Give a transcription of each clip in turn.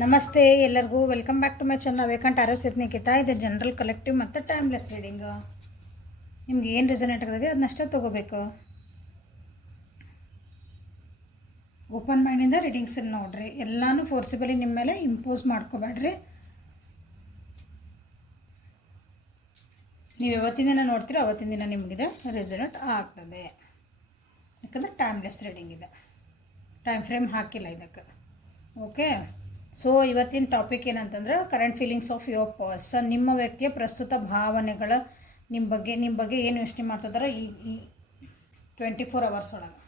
ನಮಸ್ತೆ ಎಲ್ಲರಿಗೂ welcome back to my channel ವೇಕಂಟ್ ಆರೋಗ್ಯ ನಿಖಿತಾ. ಇದು ಜನರಲ್ ಕಲೆಕ್ಟಿವ್ ಮತ್ತು ಟೈಮ್ಲೆಸ್ ರೀಡಿಂಗು. ನಿಮ್ಗೆ ಏನು ರಿಸನೇಟ್ ಆಗ್ತದೆ ಅದನ್ನಷ್ಟೇ ತೊಗೋಬೇಕು. ಓಪನ್ ಮೈಂಡಿಂದ ರೀಡಿಂಗ್ಸನ್ನು ನೋಡಿರಿ. ಎಲ್ಲನೂ ಫೋರ್ಸಿಬಲಿ ನಿಮ್ಮ ಮೇಲೆ ಇಂಪೋಸ್ ಮಾಡ್ಕೋಬೇಡ್ರಿ. ನೀವು ಯಾವತ್ತಿನ ದಿನ ನೋಡ್ತೀರೋ ಅವತ್ತಿನ ದಿನ ನಿಮಗಿದೆ ರಿಸನೇಟ್ ಆಗ್ತದೆ. ಯಾಕಂದರೆ ಟೈಮ್ಲೆಸ್ ರೀಡಿಂಗ್ ಇದೆ, ಟೈಮ್ ಫ್ರೇಮ್ ಹಾಕಿಲ್ಲ ಇದಕ್ಕೆ. ಓಕೆ, ಸೊ ಇವತ್ತಿನ ಟಾಪಿಕ್ ಏನಂತಂದ್ರೆ current feelings of your person. ನಿಮ್ಮ ವ್ಯಕ್ತಿಯ ಪ್ರಸ್ತುತ ಭಾವನೆಗಳ ನಿಮ್ಮ ಬಗ್ಗೆ ಏನು ಯೋಚನೆ ಮಾಡ್ತಿದ್ದಾರೆ ಈ 24 ಅವರ್ಸ್ ಒಳಗೆ.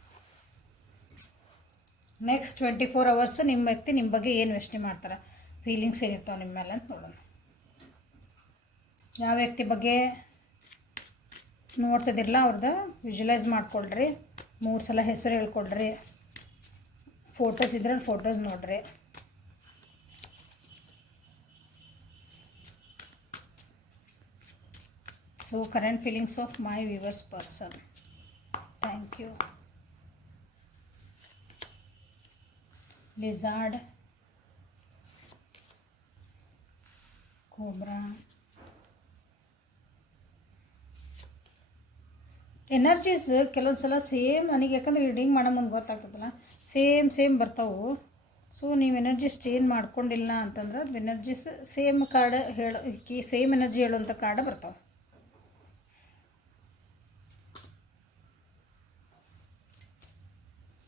ನೆಕ್ಸ್ಟ್ 24 ಅವರ್ಸ್ ನಿಮ್ಮ ವ್ಯಕ್ತಿ ನಿಮ್ಮ ಬಗ್ಗೆ ಏನು ಯೋಚನೆ ಮಾಡ್ತಾರೆ, ಫೀಲಿಂಗ್ಸ್ ಏನಿರ್ತಾವೆ ನಿಮ್ಮ ಮೇಲೆ ಅಂತ ನೋಡೋಣ. ಯಾವ ವ್ಯಕ್ತಿ ಬಗ್ಗೆ ನೋಡ್ತಿದ್ದಿರಲ್ಲ ಅವ್ರದ್ದು ವಿಜುವಲೈಸ್ ಮಾಡ್ಕೊಳ್ರಿ. 3 ಸಲ ಹೆಸರು ಹೇಳ್ಕೊಳ್ರಿ. ಫೋಟೋಸ್ ಇದ್ರೆ ಫೋಟೋಸ್ ನೋಡ್ರಿ. So current feelings of my viewers person. Thank you. Lizard, Cobra. Energies ಕೆಲವೊಂದು ಸಲ ಸೇಮ್ ನನಗೆ, ಯಾಕಂದರೆ ರೀಡಿಂಗ್ ಮಾಡೋ ಮುಂದೆ ಗೊತ್ತಾಗ್ತದಲ್ಲ, ಸೇಮ್ ಬರ್ತಾವೆ. ಸೊ ನೀವು ಎನರ್ಜೀಸ್ ಚೇಂಜ್ ಮಾಡ್ಕೊಂಡಿಲ್ಲ ಅಂತಂದ್ರೆ ಅದು energies same card same energy ಹೇಳುವಂಥ ಕಾರ್ಡ್ ಬರ್ತಾವೆ.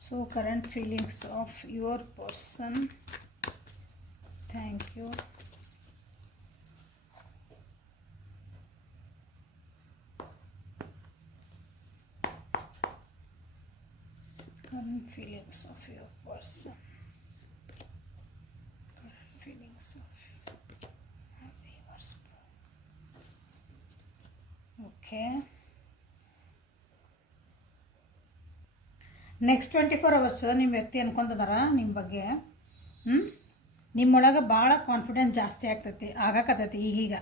So current feelings of your person. Thank you. Current feelings of your person. Current feelings of yours. Okay. Next 24 hours ನಿಮ್ಮ ವ್ಯಕ್ತಿ ಅನ್ಕೊಂತದಾರ ನಿಮ್ಮ ಬಗ್ಗೆ. ನಿಮ್ಮೊಳಗೆ ಭಾಳ ಕಾನ್ಫಿಡೆನ್ಸ್ ಜಾಸ್ತಿ ಆಗಕತ್ತೈತಿ ಈಗೀಗ.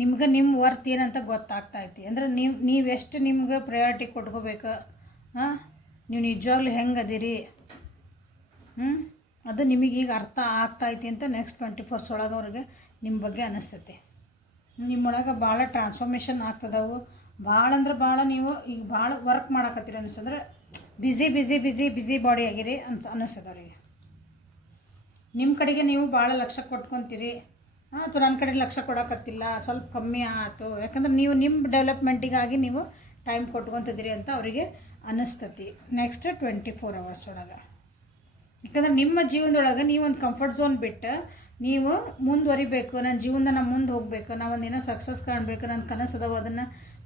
ನಿಮ್ಗೆ ನಿಮ್ಮ ವರ್ತ್ ಏನಂತ ಗೊತ್ತಾಗ್ತೈತಿ. ಅಂದ್ರೆ ನೀವೆಷ್ಟು ನಿಮ್ಗೆ ಪ್ರಯಾರಿಟಿ ಕೊಟ್ಕೋಬೇಕು, ನೀವು ನಿಜವಾಗ್ಲೂ ಹೆಂಗೆ ಅದೀರಿ, ಅದು ನಿಮಗೀಗ ಅರ್ಥ ಆಗ್ತೈತಿ ಅಂತ ನೆಕ್ಸ್ಟ್ 24 ಒಳಗೆ ಅವ್ರಿಗೆ ನಿಮ್ಮ ಬಗ್ಗೆ ಅನ್ನಿಸ್ತೈತಿ. ನಿಮ್ಮೊಳಗೆ ಭಾಳ ಟ್ರಾನ್ಸ್ಫಾರ್ಮೇಷನ್ ಆಗ್ತದವು. ಭಾಳ ಅಂದ್ರೆ ಭಾಳ ನೀವು ಈಗ ಭಾಳ ವರ್ಕ್ ಮಾಡಕತ್ತೀರಿ ಅನಿಸ್ತಂದ್ರೆ ಬಿಸಿ ಬಾಡಿ ಆಗಿರಿ ಅನ್ನಿಸ್ತದೆ ಅವ್ರಿಗೆ. ನಿಮ್ಮ ಕಡೆಗೆ ನೀವು ಭಾಳ ಲಕ್ಷ್ಯ ಕೊಟ್ಕೊತೀರಿ, ಅಥವಾ ನನ್ನ ಕಡೆ ಲಕ್ಷ್ಯ ಕೊಡೋಕತ್ತಿಲ್ಲ, ಸ್ವಲ್ಪ ಕಮ್ಮಿ ಆಯಿತು. ಯಾಕಂದ್ರೆ ನೀವು ನಿಮ್ಮ ಡೆವಲಪ್ಮೆಂಟಿಗಾಗಿ ನೀವು ಟೈಮ್ ಕೊಟ್ಕೊತಿದ್ದೀರಿ ಅಂತ ಅವರಿಗೆ ಅನ್ನಿಸ್ತತಿ ನೆಕ್ಸ್ಟ್ 24 ಅವರ್ಸ್ ಒಳಗೆ. ಯಾಕಂದ್ರೆ ನಿಮ್ಮ ಜೀವನದೊಳಗೆ ನೀವು ಒಂದು ಕಂಫರ್ಟ್ ಝೋನ್ ಬಿಟ್ಟು ನೀವು ಮುಂದುವರಿಬೇಕು. ನನ್ನ ಜೀವನದ ನಾನು ಮುಂದೆ ಹೋಗಬೇಕು, ನಾವು ಒಂದಿನ ಸಕ್ಸಸ್ ಕಾಣಬೇಕು, ನನ್ನ ಕನಸದವು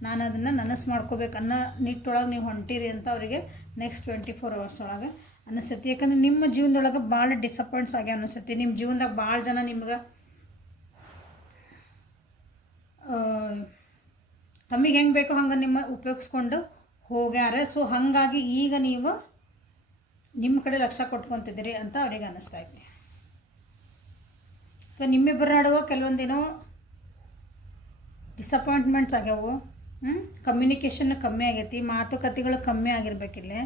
ನಾನು ಅದನ್ನು ನನಸು ಮಾಡ್ಕೋಬೇಕು ಅನ್ನೋ ನಿಟ್ಟೊಳಗೆ ನೀವು ಹೊಂಟಿರಿ ಅಂತ ಅವರಿಗೆ ನೆಕ್ಸ್ಟ್ 24 ಅವರ್ಸ್ ಒಳಗೆ ಅನ್ನಿಸ್ತೈತಿ. ಯಾಕಂದ್ರೆ ನಿಮ್ಮ ಜೀವನದೊಳಗೆ ಭಾಳ ಡಿಸಪಾಯಿಂಟ್ಸ್ ಆಗಿ ಅನ್ನಿಸ್ತೈತಿ. ನಿಮ್ಮ ಜೀವನದಾಗ ಭಾಳ ಜನ ನಿಮ್ಗೆ ತಮಗೆ ಹೆಂಗೆ ಬೇಕೋ ಹಂಗೆ ನಿಮ್ಮ ಉಪಯೋಗಿಸ್ಕೊಂಡು ಹೋಗ್ಯಾರ. ಸೊ ಹಾಗಾಗಿ ಈಗ ನೀವು ನಿಮ್ಮ ಕಡೆ ಲಕ್ಷ್ಯ ಕೊಟ್ಕೊತಿದ್ದೀರಿ ಅಂತ ಅವ್ರಿಗೆ ಅನ್ನಿಸ್ತೈತಿ. ಅಥವಾ ನಿಮ್ಮಿಬ್ಬರ ನಡುವೆ ಕೆಲವೊಂದೇನೋ ಡಿಸಪಾಯಿಂಟ್ಮೆಂಟ್ಸ್ ಆಗ್ಯಾವು. ಕಮ್ಯುನಿಕೇಷನ್ ಕಮ್ಮಿ ಆಗೈತಿ, ಮಾತುಕತೆಗಳು ಕಮ್ಮಿ ಆಗಿರ್ಬೇಕಿಲ್ಲೇ.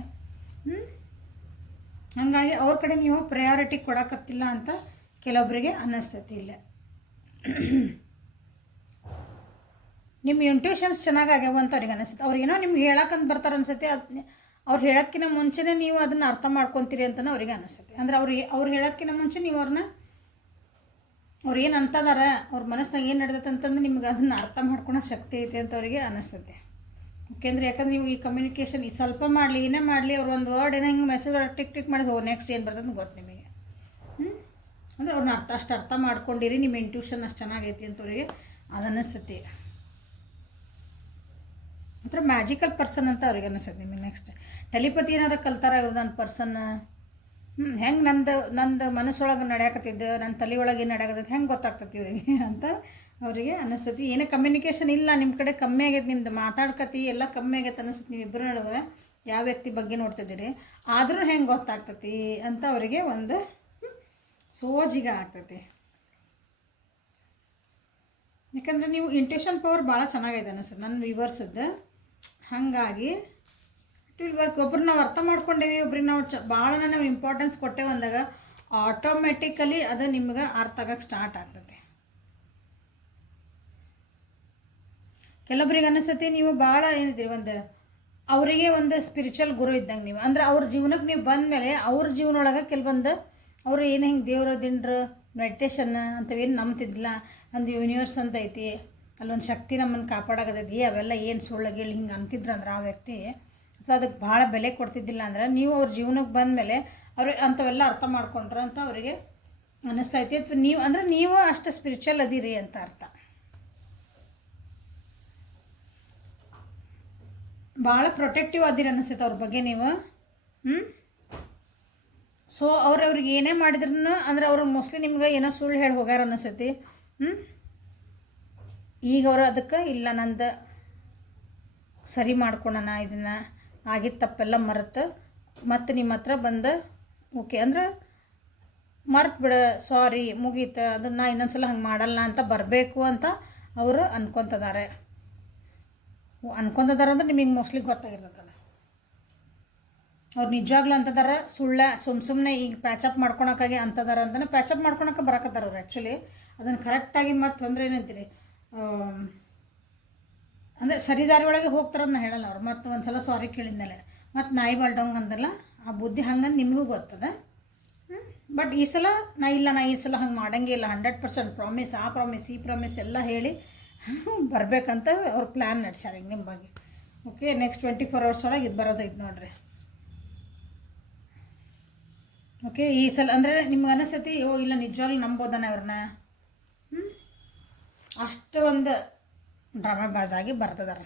ಹಾಗಾಗಿ ಅವ್ರ ಕಡೆ ನೀವು ಪ್ರಯಾರಿಟಿ ಕೊಡೋಕತ್ತಿಲ್ಲ ಅಂತ ಕೆಲವೊಬ್ಬರಿಗೆ ಅನ್ನಿಸ್ತೈತಿ. ಇಲ್ಲೇ ನಿಮ್ಮ ಇಂಟ್ಯೂಷನ್ಸ್ ಚೆನ್ನಾಗಾಗ್ಯಾವ ಅಂತ ಅವ್ರಿಗೆ ಅನ್ನಿಸ್ತೈತಿ. ಅವ್ರಿಗೇನೋ ನಿಮ್ಗೆ ಹೇಳಕ್ಕಂತ ಬರ್ತಾರೆ ಅನ್ಸತಿ. ಅವ್ರು ಹೇಳೋದಕ್ಕಿಂತ ಮುಂಚೆನೇ ನೀವು ಅದನ್ನು ಅರ್ಥ ಮಾಡ್ಕೊತೀರಿ ಅಂತಲೂ ಅವ್ರಿಗೆ ಅನ್ನಿಸ್ತೈತಿ. ಅಂದರೆ ಅವ್ರು ಹೇಳೋದಕ್ಕಿಂತ ಮುಂಚೆ ನೀವು ಅವ್ರು ಏನು ಅಂತದಾರ, ಅವ್ರ ಮನಸ್ಸಿನಾಗ ಏನು ನಡೆದೈತೆ ಅಂತಂದ್ರೆ ನಿಮ್ಗೆ ಅದನ್ನು ಅರ್ಥ ಮಾಡ್ಕೊಳೋ ಶಕ್ತಿ ಐತೆ ಅಂತ ಅವರಿಗೆ ಅನ್ನಿಸ್ತೈತೆ. ಯಾಕೆಂದ್ರೆ ನೀವು ಈ ಕಮ್ಯುನಿಕೇಷನ್ ಈ ಸ್ವಲ್ಪ ಮಾಡಲಿ ಏನೇ ಮಾಡಲಿ, ಅವ್ರು ಒಂದು ವರ್ಡ್ ಏನೋ ಹಿಂಗೆ ಮೆಸೇಜ್ ಟಿಕ್ ಮಾಡಿದ್ರೆ ನೆಕ್ಸ್ಟ್ ಏನು ಬರ್ತದೆ ಗೊತ್ತು ನಿಮಗೆ. ಅಂದರೆ ಅವ್ರನ್ನ ಅಷ್ಟು ಅರ್ಥ ಮಾಡ್ಕೊಂಡಿರಿ, ನಿಮ್ಮ ಇಂಟ್ಯೂಷನ್ ಅಷ್ಟು ಚೆನ್ನಾಗೈತಿ ಅಂತ ಅವರಿಗೆ ಅದು ಅನ್ನಿಸ್ತೈತಿ. ಒಂಥರ ಮ್ಯಾಜಿಕಲ್ ಪರ್ಸನ್ ಅಂತ ಅವ್ರಿಗೆ ಅನ್ನಿಸ್ತೈತಿ ನಿಮಗೆ. ನೆಕ್ಸ್ಟ್ ಟೆಲಿಪತಿ ಏನಾರು ಕಲ್ತಾರ ಇವ್ರು ನನ್ನ ಪರ್ಸನ್, ಹೆಂಗೆ ನಂದು ಮನಸ್ಸೊಳಗೆ ನಡೆಯಕತ್ತಿದ್ದು, ನನ್ನ ತಲೆ ಒಳಗೆ ಏನು ನಡೆಯಕತ್ತೈತೆ ಹೆಂಗೆ ಗೊತ್ತಾಗ್ತೈತಿ ಇವರಿಗೆ ಅಂತ ಅವರಿಗೆ ಅನ್ನಿಸ್ತೈತಿ. ಏನೇ ಕಮ್ಯುನಿಕೇಷನ್ ಇಲ್ಲ ನಿಮ್ಮ ಕಡೆ, ಕಮ್ಮಿ ಆಗೈತೆ ನಿಮ್ದು ಮಾತಾಡ್ಕತಿ ಎಲ್ಲ ಕಮ್ಮಿ ಆಗೈತೆ ಅನ್ನಿಸ್ತೈತಿ. ನೀವಿಬ್ಬರ ನಡುವೆ ಯಾವ ವ್ಯಕ್ತಿ ಬಗ್ಗೆ ನೋಡ್ತಿದ್ದೀರಿ ಆದರೂ ಹೆಂಗೆ ಗೊತ್ತಾಗ್ತೈತಿ ಅಂತ ಅವರಿಗೆ ಒಂದು ಸೋಜಿಗೆ ಆಗ್ತೈತಿ. ಯಾಕಂದರೆ ನೀವು ಇಂಟ್ಯೂಷನ್ ಪವರ್ ಭಾಳ ಚೆನ್ನಾಗೈತೆ ಅನ್ನಿಸ್ತದೆ ನನ್ನ ವ್ಯೂವರ್ಸದ್ದು. ಹಾಗಾಗಿ ವಿಲ್ ವರ್ಕ್. ಒಬ್ರು ನಾವು ಅರ್ಥ ಮಾಡ್ಕೊಂಡೇವಿ, ಒಬ್ರಿಗೆ ನಾವು ಭಾಳ ನಾವು ಇಂಪಾರ್ಟೆನ್ಸ್ ಕೊಟ್ಟೇವೆ ಅಂದಾಗ ಆಟೋಮೆಟಿಕಲಿ ಅದು ನಿಮ್ಗೆ ಅರ್ಥ ಆಗಕ್ಕೆ ಸ್ಟಾರ್ಟ್ ಆಗ್ತದೆ. ಕೆಲವೊಬ್ರಿಗೆ ಅನಿಸ್ತತಿ ನೀವು ಭಾಳ ಏನಿದ್ದೀರಿ ಒಂದು ಅವರಿಗೆ ಒಂದು ಸ್ಪಿರಿಚುವಲ್ ಗುರು ಇದ್ದಂಗೆ ನೀವು, ಅಂದ್ರೆ ಅವ್ರ ಜೀವನಕ್ಕೆ ನೀವು ಬಂದ ಮೇಲೆ ಅವ್ರ ಜೀವನೊಳಗೆ ಕೆಲವೊಂದು ಅವರು ಏನು ಹಿಂಗೆ ದೇವ್ರ ದಿಂಡ್ರು ಮೆಡಿಟೇಷನ್ ಅಂಥವೇನು ನಂಬ್ತಿದ್ದಿಲ್ಲ, ಒಂದು ಯೂನಿವರ್ಸ್ ಅಂತ ಐತಿ, ಅಲ್ಲೊಂದು ಶಕ್ತಿ ನಮ್ಮನ್ನು ಕಾಪಾಡೋಕತ್ತೈತಿ, ಅವೆಲ್ಲ ಏನು ಸುಳ್ಳು ಗೀಳು ಹಿಂಗೆ ಅಂತಿದ್ರು ಅಂದ್ರೆ ಆ ವ್ಯಕ್ತಿ, ಅಥವಾ ಅದಕ್ಕೆ ಭಾಳ ಬೆಲೆ ಕೊಡ್ತಿದ್ದಿಲ್ಲ ಅಂದ್ರೆ ನೀವು ಅವ್ರ ಜೀವನಕ್ಕೆ ಬಂದ ಮೇಲೆ ಅವ್ರಿಗೆ ಅಂಥವೆಲ್ಲ ಅರ್ಥ ಮಾಡ್ಕೊಂಡ್ರೆ ಅಂತ ಅವರಿಗೆ ಅನ್ನಿಸ್ತೈತಿ. ಅಥವಾ ನೀವು ಅಂದರೆ ನೀವು ಅಷ್ಟು ಸ್ಪಿರಿಚುವಲ್ ಅದೀರಿ ಅಂತ ಅರ್ಥ. ಭಾಳ ಪ್ರೊಟೆಕ್ಟಿವ್ ಅದಿರಿ ಅನ್ನಿಸ್ತೈತೆ ಅವ್ರ ಬಗ್ಗೆ ನೀವು. ಸೊ ಅವ್ರಿಗೆ ಏನೇ ಮಾಡಿದ್ರು ಅಂದ್ರೆ ಅವ್ರು ಮೋಸ್ಟ್ಲಿ ನಿಮ್ಗೆ ಏನೋ ಸುಳ್ಳು ಹೇಳಿ ಹೋಗ್ಯಾರ ಅನ್ನಿಸ್ತೈತಿ. ಈಗ ಅವರು ಅದಕ್ಕೆ ಇಲ್ಲ ನಂದು ಸರಿ ಮಾಡ್ಕೊಳೋಣ, ಇದನ್ನು ಆಗಿದ್ದ ತಪ್ಪೆಲ್ಲ ಮರೆತು ಮತ್ತು ನಿಮ್ಮ ಹತ್ರ ಬಂದು ಓಕೆ ಅಂದ್ರೆ ಮರ್ತು ಬಿಡ, ಸಾರಿ ಮುಗೀತು, ಅದನ್ನು ಇನ್ನೊಂದ್ಸಲ ಹಂಗೆ ಮಾಡಲ್ಲ ಅಂತ ಬರಬೇಕು ಅಂತ ಅವರು ಅನ್ಕೊತಿದ್ದಾರೆ ಅಂದ್ರೆ ನಿಮಗೆ ಮೋಸ್ಟ್ಲಿ ಗೊತ್ತಾಗಿರ್ತದೆ ಅವ್ರು ನಿಜವಾಗ್ಲೂ ಅಂತದಾರ, ಸುಮ್ಮನೆ ಈಗ ಪ್ಯಾಚಪ್ ಮಾಡ್ಕೊಳಕ್ಕಾಗಿ ಅಂತದಾರ ಅಂತಲೇ ಪ್ಯಾಚಪ್ ಮಾಡ್ಕೊಳಕ್ಕೆ ಬರಕತ್ತಾರ ಅವ್ರು. ಆ್ಯಕ್ಚುಲಿ ಅದನ್ನು ಕರೆಕ್ಟಾಗಿ ಮತ್ತು ಅಂದರೆ ಏನಂತೀರಿ ಅಂದರೆ ಸರಿದಾರಿ ಒಳಗೆ ಹೋಗ್ತಾರನ್ನ ಹೇಳಲ್ಲ ಅವ್ರು. ಮತ್ತು ಒಂದು ಸಲ ಸಾರಿ ಕೇಳಿದ್ಮೇಲೆ ಮತ್ತು ನಾಯಿ ಬಾಲ್ಡೋಂಗ್ ಅಂದಲ್ಲ, ಆ ಬುದ್ಧಿ ಹಂಗಂದು ನಿಮಗೂ ಗೊತ್ತದ. ಬಟ್ ಈ ಸಲ ನಾ ಈ ಸಲ ಹಂಗೆ ಮಾಡಂಗೆ ಇಲ್ಲ, 100% ಪ್ರಾಮಿಸ್, ಆ ಪ್ರಾಮಿಸ್ ಈ ಪ್ರಾಮಿಸ್ ಎಲ್ಲ ಹೇಳಿ ಬರಬೇಕಂತ ಅವ್ರು ಪ್ಲ್ಯಾನ್ ನಡೆಸ್ಯಾರ ಈಗ ನಿಮ್ಮ ಬಗ್ಗೆ. ಓಕೆ, ನೆಕ್ಸ್ಟ್ 24 hours ಒಳಗೆ ಇದು ಬರೋದೈತೆ ನೋಡ್ರಿ. ಓಕೆ, ಈ ಸಲ ಅಂದರೆ ನಿಮ್ಗೆ ಅನಿಸ್ತತಿ ಇಲ್ಲ ನಿಜವಾಗ್ಲೂ ನಂಬೋದಾನೆ ಅವ್ರನ್ನ, ಅಷ್ಟು ಒಂದು ಡ್ರಾಮಾಬಾಜಾಗಿ ಬರ್ತದಾರ.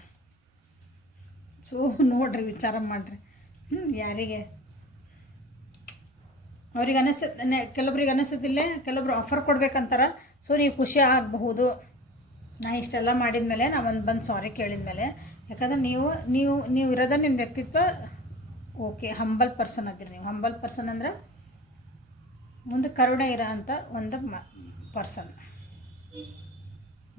ಸೊ ನೋಡ್ರಿ, ವಿಚಾರ ಮಾಡಿರಿ ಯಾರಿಗೆ ಅವ್ರಿಗೆ ಕೆಲವ್ರಿಗೆ ಅನಿಸ್ತತಿಲ್ಲ, ಕೆಲವೊಬ್ರು ಆಫರ್ ಕೊಡ್ಬೇಕಂತಾರ. ಸೊ ನೀವು ಖುಷಿ ಆಗಬಹುದು ನಾ ಇಷ್ಟೆಲ್ಲ ಮಾಡಿದ ಮೇಲೆ, ನಾ ಬಂದು ಸಾರಿ ಕೇಳಿದ ಮೇಲೆ. ಯಾಕಂದ್ರೆ ನೀವು ಇರೋದ ನಿಮ್ಮ ವ್ಯಕ್ತಿತ್ವ ಓಕೆ, ಹಂಬಲ್ ಪರ್ಸನ್ ಅದಿರಿ ನೀವು. ಹಂಬಲ್ ಪರ್ಸನ್ ಅಂದ್ರೆ ಮುಂದೆ ಕರುಣೆ ಇರೋ ಅಂಥ ಒಂದು ಪರ್ಸನ್.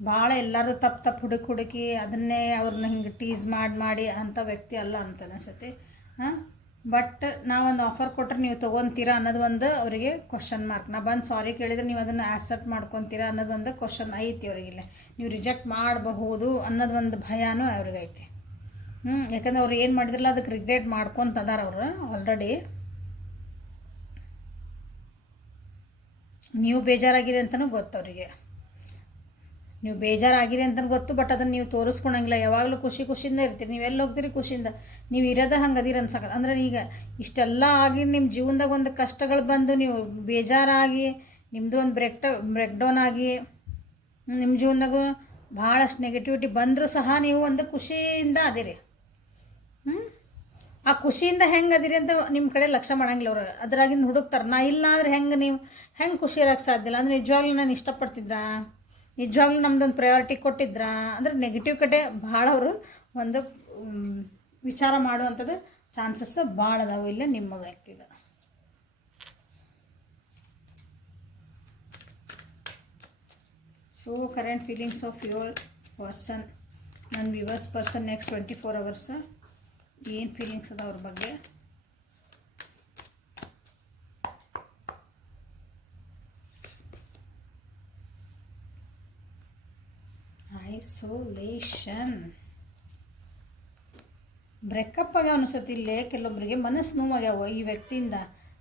ಭಾಳ ಎಲ್ಲರೂ ತಪ್ಪು ಹುಡುಕಿ ಅದನ್ನೇ ಅವ್ರನ್ನ ಹಿಂಗೆ ಟೀಸ್ ಮಾಡಿ ಅಂಥ ವ್ಯಕ್ತಿ ಅಲ್ಲ ಅಂತ ಅನಿಸುತ್ತೆ. ಬಟ್ ನಾವೊಂದು ಆಫರ್ ಕೊಟ್ಟರೆ ನೀವು ತೊಗೊತೀರಾ ಅನ್ನೋದು ಒಂದು ಅವರಿಗೆ ಕ್ವಶನ್ ಮಾರ್ಕ್. ನಾ ಬಂದು ಸಾರಿ ಕೇಳಿದರೆ ನೀವು ಅದನ್ನು ಆಕ್ಸೆಪ್ಟ್ ಮಾಡ್ಕೊತೀರಾ ಅನ್ನೋದೊಂದು ಕ್ವಶನ್ ಐತಿ ಅವರಿಗಿಲ್ಲ. ನೀವು ರಿಜೆಕ್ಟ್ ಮಾಡಬಹುದು ಅನ್ನೋದೊಂದು ಭಯನೂ ಅವ್ರಿಗೈತಿ. ಯಾಕಂದ್ರೆ ಅವ್ರು ಏನು ಮಾಡಿದ್ರಲ್ಲ ಅದಕ್ಕೆ ರಿಗ್ರೆಟ್ ಮಾಡ್ಕೊತದಾರ ಅವರು ಆಲ್ರೆಡಿ. ನೀವು ಬೇಜಾರಾಗಿದೆ ಅಂತಲೂ ಗೊತ್ತು ಅವರಿಗೆ, ನೀವು ಬೇಜಾರಾಗಿದೆ ಅಂತಲೂ ಗೊತ್ತು. ಬಟ್ ಅದನ್ನು ನೀವು ತೋರಿಸ್ಕೊಳಂಗಿಲ್ಲ, ಯಾವಾಗಲೂ ಖುಷಿಯಿಂದ ಇರ್ತೀರಿ. ನೀವು ಎಲ್ಲಿ ಹೋಗ್ತೀರಿ ಖುಷಿಯಿಂದ, ನೀವು ಇರೋದ ಹಂಗೆ ಅದೀರಿ ಅನ್ಸಕ್ಕೆ. ಅಂದರೆ ಈಗ ಇಷ್ಟೆಲ್ಲ ಆಗಿ ನಿಮ್ಮ ಜೀವನದಾಗ ಒಂದು ಕಷ್ಟಗಳು ಬಂದು ನೀವು ಬೇಜಾರಾಗಿ ನಿಮ್ಮದು ಒಂದು ಬ್ರೇಕ್ ಡೌನ್ ಆಗಿ ನಿಮ್ಮ ಜೀವನದಾಗೂ ಭಾಳಷ್ಟು ನೆಗೆಟಿವಿಟಿ ಬಂದರೂ ಸಹ ನೀವು ಒಂದು ಖುಷಿಯಿಂದ ಅದಿರಿ. ಆ ಖುಷಿಯಿಂದ ಹೆಂಗೆ ಅದಿರಿ ಅಂತ ನಿಮ್ಮ ಕಡೆ ಲಕ್ಷ್ಯ ಮಾಡಂಗಿಲ್ಲ ಅವರು, ಅದರಾಗಿಂದ ಹುಡುಕ್ತಾರೆ. ನಾ ಇಲ್ಲ ಅಂದರೆ ನೀವು ಹೆಂಗೆ ಖುಷಿ ಇರೋಕ್ಕೆ ಸಾಧ್ಯ ಇಲ್ಲ. ಅಂದರೆ ನಿಜವಾಗ್ಲೂ ನಾನು ಇಷ್ಟಪಡ್ತಿದ್ರಾ, ನಿಜವಾಗ್ಲೂ ನಮ್ದೊಂದು ಪ್ರಯಾರಿಟಿ ಕೊಟ್ಟಿದ್ರಾ ಅಂದರೆ ನೆಗೆಟಿವ್ ಕಡೆ ಭಾಳ ಅವರು ಒಂದು ವಿಚಾರ ಮಾಡುವಂಥದ್ದು ಚಾನ್ಸಸ್ ಭಾಳ ಅದಾವೆ ಇಲ್ಲ ನಿಮ್ಮ ವ್ಯಕ್ತಿದ. So current feelings of your person, ನನ್ನ ವ್ಯೂವರ್ಸ್ ಪರ್ಸನ್ ನೆಕ್ಸ್ಟ್ 24 hours ಏನು ಫೀಲಿಂಗ್ಸ್ ಅದ ಅವ್ರ ಬಗ್ಗೆ. ಐಸೋಲೇಷನ್, ಬ್ರೇಕಪ್ ಆಗ ಅನಿಸುತ್ತೆ ಇಲ್ಲೇ. ಕೆಲವೊಬ್ಬರಿಗೆ ಮನಸ್ಸು ನೋವಾಗ್ಯಾವ ಈ ವ್ಯಕ್ತಿಯಿಂದ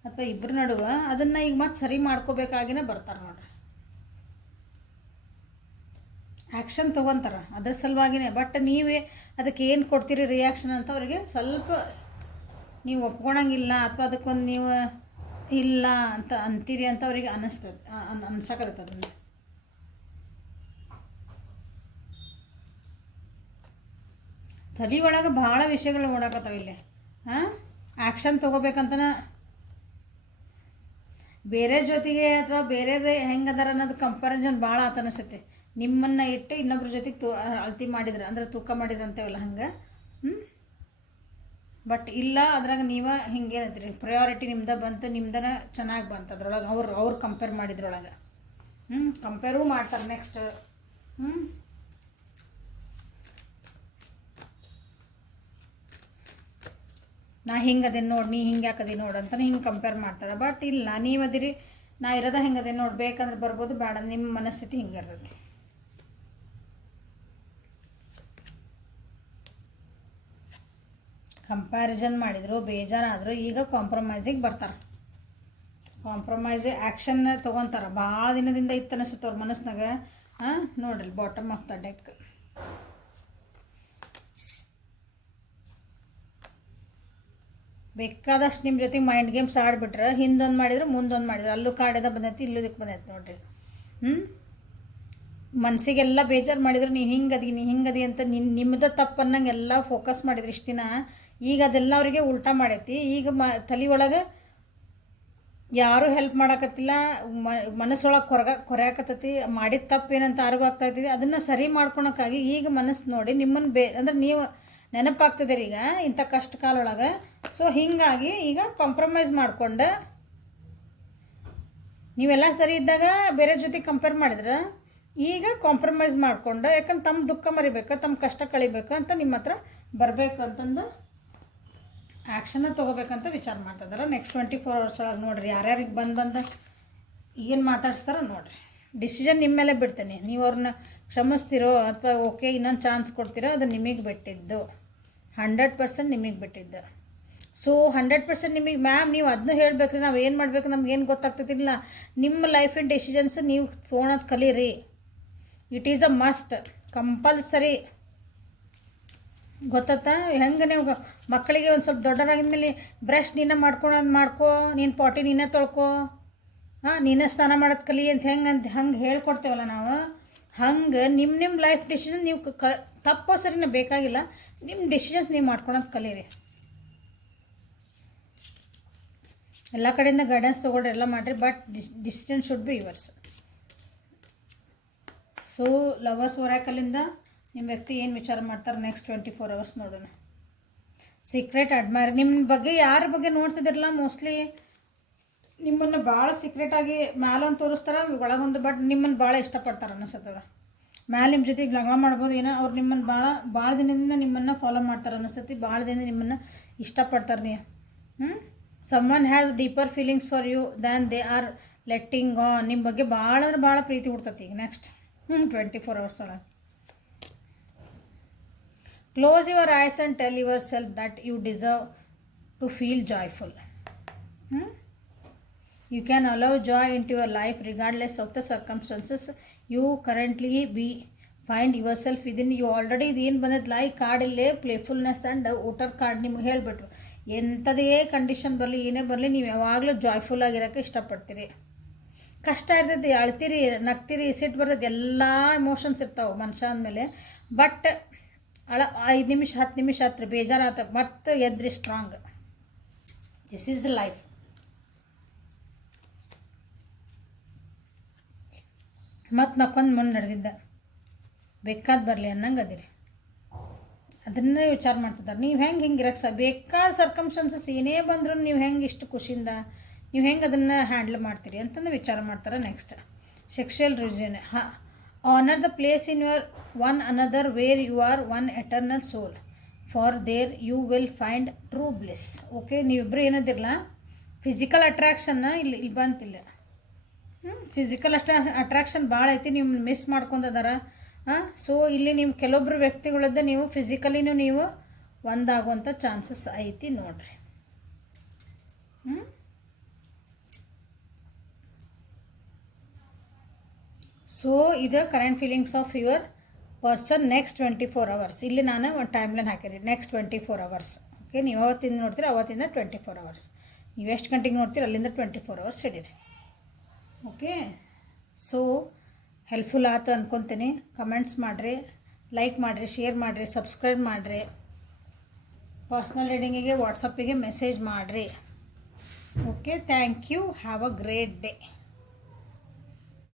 ಅಥವಾ ಇಬ್ಬರ ನಡುವೆ, ಅದನ್ನು ಈಗ ಮತ್ತೆ ಸರಿ ಮಾಡ್ಕೋಬೇಕಾಗಿನೇ ಬರ್ತಾರೆ ನೋಡ್ರಿ. ಆ್ಯಕ್ಷನ್ ತೊಗೊತಾರೆ ಅದ್ರ ಸಲುವಾಗಿನೇ. ಬಟ್ ನೀವೇ ಅದಕ್ಕೆ ಏನು ಕೊಡ್ತೀರಿ ರಿಯಾಕ್ಷನ್ ಅಂತ ಅವ್ರಿಗೆ ಸ್ವಲ್ಪ ನೀವು ಒಪ್ಕೊಳಂಗಿಲ್ಲ, ಅಥವಾ ಅದಕ್ಕೊಂದು ನೀವು ಇಲ್ಲ ಅಂತ ಅಂತೀರಿ ಅಂತ ಅವ್ರಿಗೆ ಅನ್ನಿಸ್ತದೆ, ಅನ್ಸಕತ್ತೆ. ಅದನ್ನು ತಲೆ ಒಳಗೆ ಭಾಳ ವಿಷಯಗಳು ಓಡಾಕತ್ತಾವ ಇಲ್ಲಿ. ಆ್ಯಕ್ಷನ್ ತೊಗೋಬೇಕಂತನ ಬೇರೆ ಜೊತೆಗೆ ಅಥವಾ ಬೇರೆ ಹೆಂಗದಾರ ಅನ್ನೋದು ಕಂಪ್ಯಾರಿಸನ್ ಭಾಳ ಆತ ಅನಿಸುತ್ತೆ. ನಿಮ್ಮನ್ನು ಇಟ್ಟು ಇನ್ನೊಬ್ರ ಜೊತೆಗೆ ಅಳತಿ ಮಾಡಿದ್ರೆ ಅಂದ್ರೆ ತೂಕ ಮಾಡಿದ್ರೆ ಅಂತೇವಲ್ಲ ಹಂಗೆ. ಬಟ್ ಇಲ್ಲ, ಅದ್ರಾಗ ನೀವು ಹಿಂಗೇನತ್ರಿ ಪ್ರಯಾರಿಟಿ ನಿಮ್ದು ಬಂತು, ನಿಮ್ದನ ಚೆನ್ನಾಗಿ ಬಂತು ಅದ್ರೊಳಗೆ. ಅವ್ರು ಕಂಪೇರ್ ಮಾಡಿದ್ರೊಳಗೆ ಕಂಪೇರೂ ಮಾಡ್ತಾರೆ ನೆಕ್ಸ್ಟ್. ನಾ ಹಿಂಗೆ ಅದೇನು ನೋಡಿ ನೀ ಹಿಂಗೆ ಯಾಕದಿ ನೋಡು ಅಂತ ಹಿಂಗೆ ಕಂಪೇರ್ ಮಾಡ್ತಾರೆ. ಬಟ್ ಇಲ್ಲ, ನೀವು ಅದಿರಿ, ನಾ ಇರೋದ ಹೆಂಗೆ ಅದೇ ನೋಡಿ, ಬೇಕಂದ್ರೆ ಬರ್ಬೋದು, ಬೇಡ ನಿಮ್ಮ ಮನಸ್ಥಿತಿ ಹಿಂಗೆ ಇರ್ತೈತಿ. ಕಂಪ್ಯಾರಿಸನ್ ಮಾಡಿದ್ರು, ಬೇಜಾರಾದರು, ಈಗ ಕಾಂಪ್ರಮೈಸಿಗೆ ಬರ್ತಾರೆ. ಕಾಂಪ್ರಮೈಸ್ ಆ್ಯಕ್ಷನ್ ತೊಗೊತಾರೆ. ಭಾಳ ದಿನದಿಂದ ಇತ್ತು ಅನಿಸುತ್ತೆ ಅವ್ರ ಮನಸ್ಸಿನಾಗ. ನೋಡ್ರಿ ಬಾಟಮ್ ಆಫ್ ದ ಡೆಕ್. ಬೇಕಾದಷ್ಟು ನಿಮ್ಮ ಜೊತೆ ಮೈಂಡ್ ಗೇಮ್ಸ್ ಆಡ್ಬಿಟ್ರೆ, ಹಿಂದೊಂದು ಮಾಡಿದ್ರು ಮುಂದೊಂದು ಮಾಡಿದ್ರು, ಅಲ್ಲೂ ಕಾಡಿದ ಬಂದೈತಿ, ಇಲ್ಲೂ ಇದಕ್ಕೆ ಬಂದೈತಿ ನೋಡ್ರಿ. ಮನಸ್ಸಿಗೆಲ್ಲ ಬೇಜಾರು ಮಾಡಿದ್ರು, ನೀ ಹಿಂಗದಿ ಅಂತ ನಿಮ್ಮದ ತಪ್ಪು ಅನ್ನಂಗೆ ಎಲ್ಲ ಫೋಕಸ್ ಮಾಡಿದ್ರು ಇಷ್ಟು ದಿನ. ಈಗ ಅದೆಲ್ಲ ಅವರಿಗೆ ಉಲ್ಟಾ ಮಾಡೈತಿ. ಈಗ ತಲೆ ಒಳಗೆ ಯಾರೂ ಹೆಲ್ಪ್ ಮಾಡೋಕತ್ತಿಲ್ಲ, ಮನಸ್ಸೊಳಗೆ ಕೊರೆಯಾಕತ್ತೈತಿ. ಮಾಡಿದ ತಪ್ಪು ಏನಂತ ಅರಿವಾಗ್ತಾಯಿದ್ದೀವಿ. ಅದನ್ನು ಸರಿ ಮಾಡ್ಕೊಳಕ್ಕಾಗಿ ಈಗ ಮನಸ್ಸು ನೋಡಿ ನಿಮ್ಮನ್ನು ಅಂದ್ರೆ ನೀವು ನೆನಪಾಗ್ತಿದ್ದೀರಿ ಈಗ ಇಂಥ ಕಷ್ಟ ಕಾಲೊಳಗೆ. ಸೊ ಹೀಗಾಗಿ ಈಗ ಕಾಂಪ್ರಮೈಸ್ ಮಾಡ್ಕೊಂಡು, ನೀವೆಲ್ಲ ಸರಿ ಇದ್ದಾಗ ಬೇರೆ ಜೊತೆ ಕಂಪೇರ್ ಮಾಡಿದ್ರೆ, ಈಗ ಕಾಂಪ್ರಮೈಸ್ ಮಾಡ್ಕೊಂಡು, ಯಾಕಂದ್ರೆ ತಮ್ಮ ದುಃಖ ಮರಿಬೇಕು, ತಮ್ಮ ಕಷ್ಟ ಕಳಿಬೇಕು ಅಂತ ನಿಮ್ಮ ಹತ್ರ ಬರಬೇಕು ಅಂತಂದು ಆ್ಯಕ್ಷನ್ನ ತೊಗೋಬೇಕಂತ ವಿಚಾರ ಮಾಡ್ತಿದ್ದಾರೆ. ನೆಕ್ಸ್ಟ್ 24 hours ಒಳಗೆ ನೋಡಿರಿ ಯಾರ್ಯಾರಿಗೆ ಬಂದು ಏನು ಮಾತಾಡ್ಸ್ತಾರೋ ನೋಡಿರಿ. ಡಿಸಿಷನ್ ನಿಮ್ಮ ಮೇಲೆ ಬಿಡ್ತೇನೆ. ನೀವು ಅವ್ರನ್ನ ಕ್ಷಮಿಸ್ತಿರೋ ಅಥವಾ ಓಕೆ ಇನ್ನೊಂದು ಚಾನ್ಸ್ ಕೊಡ್ತೀರೋ, ಅದು ನಿಮಗೆ ಬಿಟ್ಟಿದ್ದು, 100% ನಿಮಗೆ ಬಿಟ್ಟಿದ್ದು. ಸೊ 100% ನಿಮಗೆ ಮ್ಯಾಮ್ ನೀವು ಅದನ್ನೂ ಹೇಳಬೇಕ್ರಿ, ನಾವು ಏನು ಮಾಡಬೇಕು ನಮ್ಗೇನು ಗೊತ್ತಾಗ್ತಿದ್ದಿಲ್ಲ. ನಿಮ್ಮ ಲೈಫಿನ ಡೆಸಿಷನ್ಸ್ ನೀವು ತೊಗೊಳೋದು ಕಲೀರಿ. It is a must, compulsory. ಗೊತ್ತಾ ಹೆಂಗೆ ನೀವು ಮಕ್ಕಳಿಗೆ ಒಂದು ಸ್ವಲ್ಪ ದೊಡ್ಡರಾಗಿದ್ಮೇಲೆ ಬ್ರಷ್ ನೀನೇ ಮಾಡ್ಕೋ, ನೀನು ಪಾಟಿ ನೀನೇ ತೊಳ್ಕೊ, ನೀನೇ ಸ್ನಾನ ಮಾಡೋದು ಕಲಿ ಅಂತ ಹಂಗೆ ಹೇಳ್ಕೊಡ್ತೇವಲ್ಲ ನಾವು. ಹಂಗೆ ನಿಮ್ಮ ಲೈಫ್ ಡಿಸಿಷನ್ ನೀವು ತಪ್ಪೋ ಸರಿನ ಬೇಕಾಗಿಲ್ಲ, ನಿಮ್ಮ ಡಿಸಿಷನ್ಸ್ ನೀವು ಮಾಡ್ಕೊಳೋದು ಕಲೀರಿ. ಎಲ್ಲ ಕಡೆಯಿಂದ ಗೈಡೆನ್ಸ್ ತೊಗೊಳ್ರಿ, ಎಲ್ಲ ಮಾಡಿರಿ, but decision should be yours. So lovers ಒರಾಕಲಿಂದ ನಿಮ್ಮ ವ್ಯಕ್ತಿ ಏನು ವಿಚಾರ ಮಾಡ್ತಾರೆ ನೆಕ್ಸ್ಟ್ 24 hours ನೋಡೋಣ. ಸೀಕ್ರೆಟ್ ಅಡ್ಮೈರ್, ನಿಮ್ಮ ಬಗ್ಗೆ ಯಾರ ಬಗ್ಗೆ ನೋಡ್ತಿದ್ದಿರಲ್ಲ, ಮೋಸ್ಟ್ಲಿ ನಿಮ್ಮನ್ನು ಭಾಳ ಸೀಕ್ರೆಟಾಗಿ ಮ್ಯಾಲೊಂದು ತೋರಿಸ್ತಾರೆ, ಒಳಗೊಂದು, ಬಟ್ ನಿಮ್ಮನ್ನು ಭಾಳ ಇಷ್ಟಪಡ್ತಾರೆ ಅನ್ನಿಸ್ತದ. ಮ್ಯಾಲೆ ನಿಮ್ಮ ಜೊತೆಗೆ ಲಗ್ನ ಮಾಡ್ಬೋದು ಏನೋ, ಅವ್ರು ನಿಮ್ಮನ್ನು ಭಾಳ ದಿನದಿಂದ ನಿಮ್ಮನ್ನು ಫಾಲೋ ಮಾಡ್ತಾರೆ ಅನ್ನಿಸ್ತೈತಿ, ಭಾಳ ದಿನ ನಿಮ್ಮನ್ನು ಇಷ್ಟಪಡ್ತಾರೆ. ನೀವು someone has deeper feelings for you than they are letting on. ನಿಮ್ಮ ಬಗ್ಗೆ ಭಾಳ ಅಂದ್ರೆ ಭಾಳ ಪ್ರೀತಿ ಹುಡ್ತೈತಿ ಈಗ ನೆಕ್ಸ್ಟ್ 24 hours ಒಳಗೆ. Close your eyes and tell yourself that you deserve to feel joyful. You can allow joy into your life regardless of the circumstances you currently find yourself within. You already ಏನು ಬಂದದ್ದು like ಕಾರ್ಡಿಲ್ಲೇ ಪ್ಲೇಫುಲ್ನೆಸ್ and voter card ನಿಮ್ಗೆ ಹೇಳಿಬಿಟ್ರು. ಎಂಥದೇ condition ಬರಲಿ, ಏನೇ ಬರಲಿ, ನೀವು ಯಾವಾಗಲೂ joyful ಆಗಿರೋಕ್ಕೆ ಇಷ್ಟಪಡ್ತೀರಿ. ಕಷ್ಟ ಇರ್ತೈತಿ, ಅಳ್ತೀರಿ, ನಗ್ತೀರಿ, ಸಿಟ್ಟು ಬರ್ತೈತಿ, ಎಲ್ಲ ಎಮೋಷನ್ಸ್ ಇರ್ತಾವೆ ಮನುಷ್ಯ ಅಂದಮೇಲೆ. ಬಟ್ 5 ನಿಮಿಷ 10 ನಿಮಿಷ ಹತ್ರ ಬೇಜಾರಾತ, ಮತ್ತೆ ಎದ್ರಿ strong. This is the life. ಮತ್ತು ನಕ್ಕೊಂದು ಮುಂದೆ ನಡೆದಿದ್ದ ಬೇಕಾದ ಬರಲಿ ಅನ್ನಂಗೆ ಅದಿರಿ. ಅದನ್ನೇ ವಿಚಾರ ಮಾಡ್ತಿದ್ದಾರೆ. ನೀವು ಹೆಂಗೆ ಇರಕ್ಕೆ ಬೇಕಾದ ಸರ್ಕಮ್ಸ್ಟಾನ್ಸಸ್ ಏನೇ ಬಂದರೂ ನೀವು ಹೆಂಗೆ ಇಷ್ಟು ಖುಷಿಯಿಂದ ನೀವು ಹೆಂಗೆ ಅದನ್ನು ಹ್ಯಾಂಡಲ್ ಮಾಡ್ತೀರಿ ಅಂತಂದು ವಿಚಾರ ಮಾಡ್ತಾರೆ. Next sexual religion. Honor the place in your one another where you are one eternal soul, for there you will find true bliss. Okay, ನೀವಿಬ್ಬರು ಏನದಿರಲ್ಲ, ಫಿಸಿಕಲ್ ಅಟ್ರಾಕ್ಷನ್ನ ಇಲ್ಲಿ ಬಂತಿಲ್ಲ. ಫಿಸಿಕಲ್ ಅಟ್ರಾಕ್ಷನ್ ಭಾಳ ಐತಿ, ನೀವು ಮಿಸ್ ಮಾಡ್ಕೊಂಡದಾರ. ಸೊ ಇಲ್ಲಿ ನೀವು ಕೆಲವೊಬ್ಬರು ವ್ಯಕ್ತಿಗಳದ್ದು ನೀವು ಫಿಸಿಕಲಿನೂ ನೀವು ಒಂದಾಗುವಂಥ ಚಾನ್ಸಸ್ ಐತಿ ನೋಡ್ರಿ. ಸೊ ಇದು current feelings of your person next 24 hours. ಇಲ್ಲಿ ನಾನು ಒಂದು ಟೈಮ್ ಲೈನ್ ಹಾಕಿರಿ, ನೆಕ್ಸ್ಟ್ 24 hours. ಓಕೆ, ನೀವು ಅವತ್ತಿಂದ ನೋಡ್ತೀರಿ, ಅವತ್ತಿಂದ 24 hours. ನೀವು ಎಷ್ಟು ಗಂಟೆಗೆ ನೋಡ್ತೀರಿ ಅಲ್ಲಿಂದ 24 hours ಹಿಡೀರಿ. ಓಕೆ, ಸೊ ಹೆಲ್ಪ್ಫುಲ್ ಆಯ್ತು ಅಂದ್ಕೊತೀನಿ. ಕಮೆಂಟ್ಸ್ ಮಾಡಿರಿ, ಲೈಕ್ ಮಾಡಿರಿ, ಶೇರ್ ಮಾಡಿರಿ, ಸಬ್ಸ್ಕ್ರೈಬ್ ಮಾಡಿರಿ. ಪರ್ಸ್ನಲ್ ರೀಡಿಂಗಿಗೆ ವಾಟ್ಸಪ್ಪಿಗೆ ಮೆಸೇಜ್ ಮಾಡಿರಿ. Okay, thank you. Have a great day.